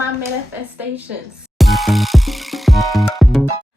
and my manifestations.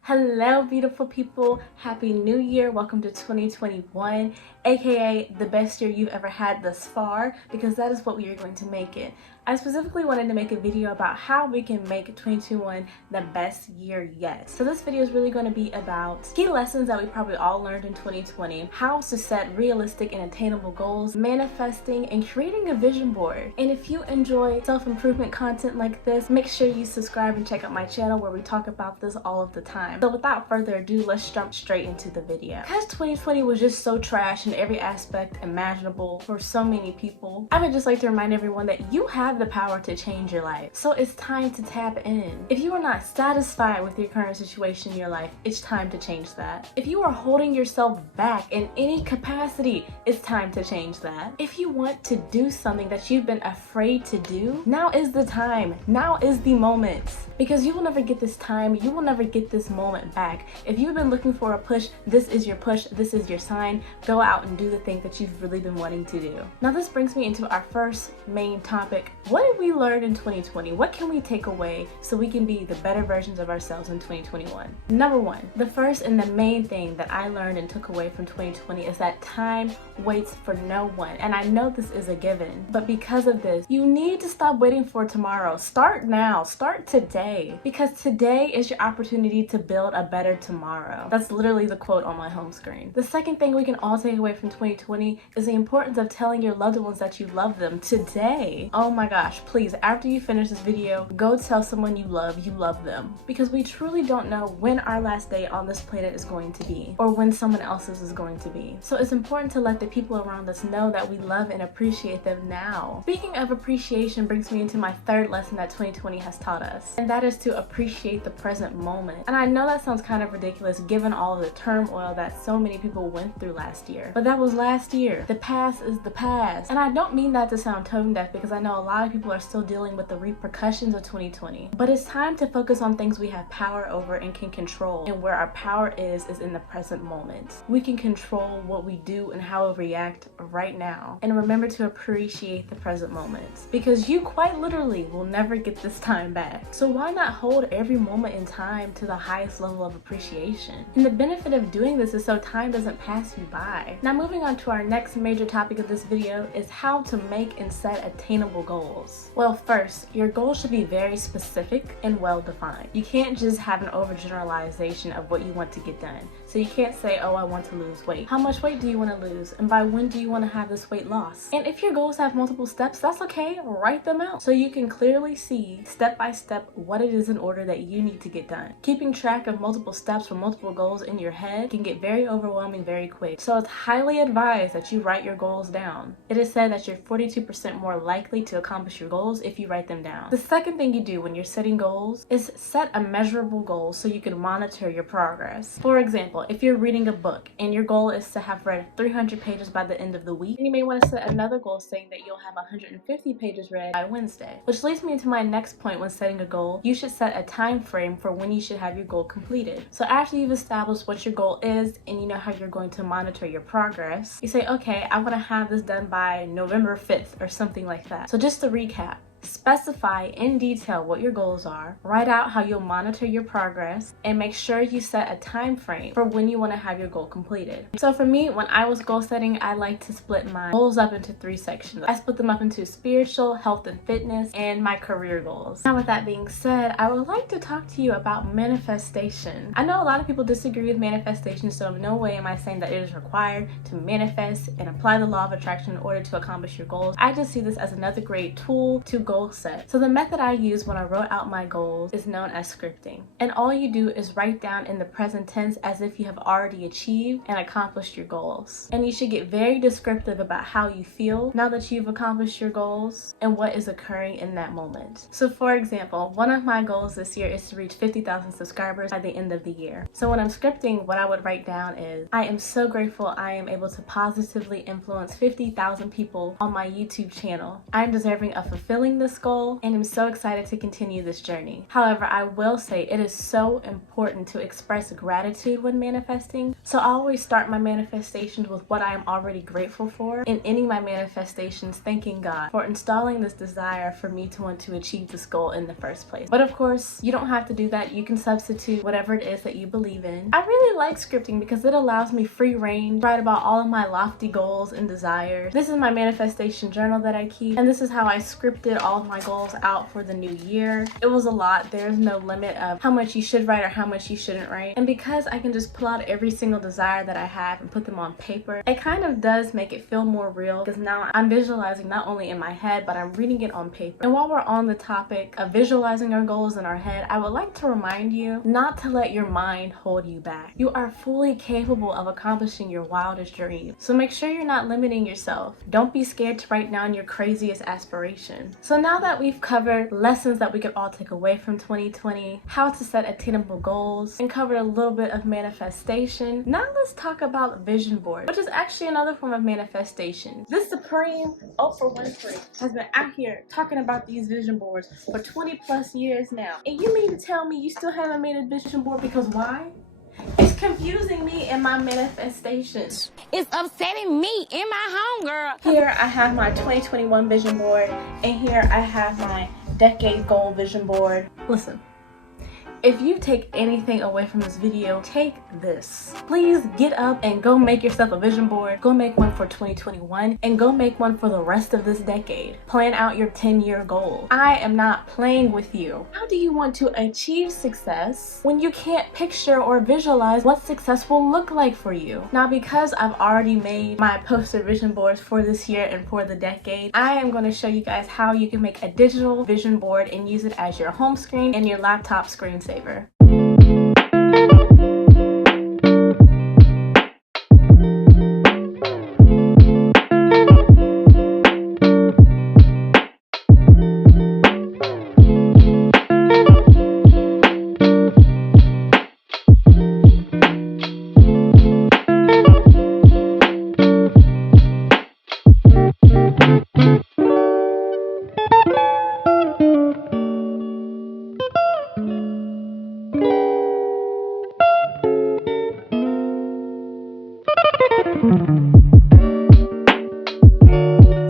Hello beautiful people, happy new year. Welcome to 2021, aka the best year you've ever had thus far, because that is what we are going to make it. I specifically wanted to make a video about how we can make 2021 the best year yet. So this video is really going to be about key lessons that we probably all learned in 2020, how to set realistic and attainable goals, manifesting, and creating a vision board. And if you enjoy self-improvement content like this, make sure you subscribe and check out my channel where we talk about this all of the time. So without further ado, let's jump straight into the video. Because 2020 was just so trash in every aspect imaginable for so many people, I would just like to remind everyone that you have the power to change your life. So it's time to tap in. If you are not satisfied with your current situation in your life, it's time to change that. If you are holding yourself back in any capacity, it's time to change that. If you want to do something that you've been afraid to do, now is the time. Now is the moment. Because you will never get this time, you will never get this moment back. If you've been looking for a push, this is your push, this is your sign. Go out and do the thing that you've really been wanting to do. Now this brings me into our first main topic. What did we learn in 2020? What can we take away so we can be the better versions of ourselves in 2021? Number one, the first and the main thing that I learned and took away from 2020 is that time waits for no one. And I know this is a given, but because of this, you need to stop waiting for tomorrow. Start now, start today, because today is your opportunity to build a better tomorrow. That's literally the quote on my home screen. The second thing we can all take away from 2020 is the importance of telling your loved ones that you love them today. Oh my gosh, please, after you finish this video, go tell someone you love them. Because we truly don't know when our last day on this planet is going to be, or when someone else's is going to be. So it's important to let the people around us know that we love and appreciate them now. Speaking of appreciation brings me into my third lesson that 2020 has taught us, and that is to appreciate the present moment. And I know that sounds kind of ridiculous given all of the turmoil that so many people went through last year, but that was last year. The past is the past. And I don't mean that to sound tone deaf, because I know a lot of people are still dealing with the repercussions of 2020. But it's time to focus on things we have power over and can control. And where our power is in the present moment. We can control what we do and how we react right now. And remember to appreciate the present moment, because you quite literally will never get this time back. So why not hold every moment in time to the highest level of appreciation? And the benefit of doing this is so time doesn't pass you by. Now moving on to our next major topic of this video is how to make and set attainable goals. Well, first, your goals should be very specific and well defined. You can't just have an overgeneralization of what you want to get done. So you can't say, oh, I want to lose weight. How much weight do you want to lose? And by when do you want to have this weight loss? And if your goals have multiple steps, that's okay. Write them out so you can clearly see step by step what it is in order that you need to get done. Keeping track of multiple steps for multiple goals in your head can get very overwhelming very quick. So it's highly advised that you write your goals down. It is said that you're 42% more likely to accomplish your goals if you write them down. The second thing you do when you're setting goals is set a measurable goal so you can monitor your progress. For example, if you're reading a book and your goal is to have read 300 pages by the end of the week, you may want to set another goal saying that you'll have 150 pages read by Wednesday. Which leads me into my next point. When setting a goal, you should set a time frame for when you should have your goal completed. So after you've established what your goal is and you know how you're going to monitor your progress, you say, okay, I want to have this done by November 5th or something like that. So just to recap, specify in detail what your goals are, write out how you'll monitor your progress, and make sure you set a time frame for when you want to have your goal completed. So for me, when I was goal setting, I like to split my goals up into 3 sections. I split them up into spiritual, health and fitness, and my career goals. Now with that being said, I would like to talk to you about manifestation. I know a lot of people disagree with manifestation, so in no way am I saying that it is required to manifest and apply the law of attraction in order to accomplish your goals. I just see this as another great tool to goal set. So the method I use when I wrote out my goals is known as scripting. And all you do is write down in the present tense as if you have already achieved and accomplished your goals. And you should get very descriptive about how you feel now that you've accomplished your goals and what is occurring in that moment. So for example, one of my goals this year is to reach 50,000 subscribers by the end of the year. So when I'm scripting, what I would write down is, I am so grateful I am able to positively influence 50,000 people on my YouTube channel. I am deserving of fulfilling this goal and I'm so excited to continue this journey. However, I will say it is so important to express gratitude when manifesting. So I always start my manifestations with what I am already grateful for, and ending my manifestations thanking God for installing this desire for me to want to achieve this goal in the first place. But of course, you don't have to do that. You can substitute whatever it is that you believe in. I really like scripting because it allows me free reign to write about all of my lofty goals and desires. This is my manifestation journal that I keep, and this is how I scripted all of my goals out for the new year. It was a lot. There's no limit of how much you should write or how much you shouldn't write. And because I can just pull out every single desire that I have and put them on paper, it kind of does make it feel more real because now I'm visualizing not only in my head, but I'm reading it on paper. And while we're on the topic of visualizing our goals in our head, I would like to remind you not to let your mind hold you back. You are fully capable of accomplishing your wildest dreams. So make sure you're not limiting yourself. Don't be scared to write down your craziest aspiration. So now that we've covered lessons that we could all take away from 2020, how to set attainable goals, and covered a little bit of manifestation, now let's talk about vision board, which is actually another form of manifestation. This Supreme Oprah Winfrey has been out here talking about these vision boards for 20 plus years now. And you mean to tell me you still haven't made a vision board because why? It's confusing me in my manifestations. It's upsetting me in my home, girl. Here I have my 2021 vision board, and here I have my decade goal vision board. Listen, if you take anything away from this video, take this. Please get up and go make yourself a vision board. Go make one for 2021 and go make one for the rest of this decade. Plan out your 10-year goal. I am not playing with you. How do you want to achieve success when you can't picture or visualize what success will look like for you? Now, because I've already made my poster vision boards for this year and for the decade, I am going to show you guys how you can make a digital vision board and use it as your home screen and your laptop screensaver.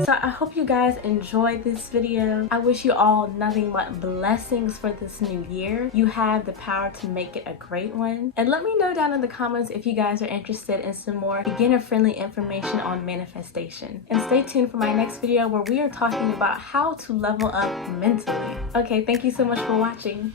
So I hope you guys enjoyed this video. I wish you all nothing but blessings for this new year. You have the power to make it a great one. And let me know down in the comments if you guys are interested in some more beginner-friendly information on manifestation. And stay tuned for my next video where we are talking about how to level up mentally. Okay, thank you so much for watching.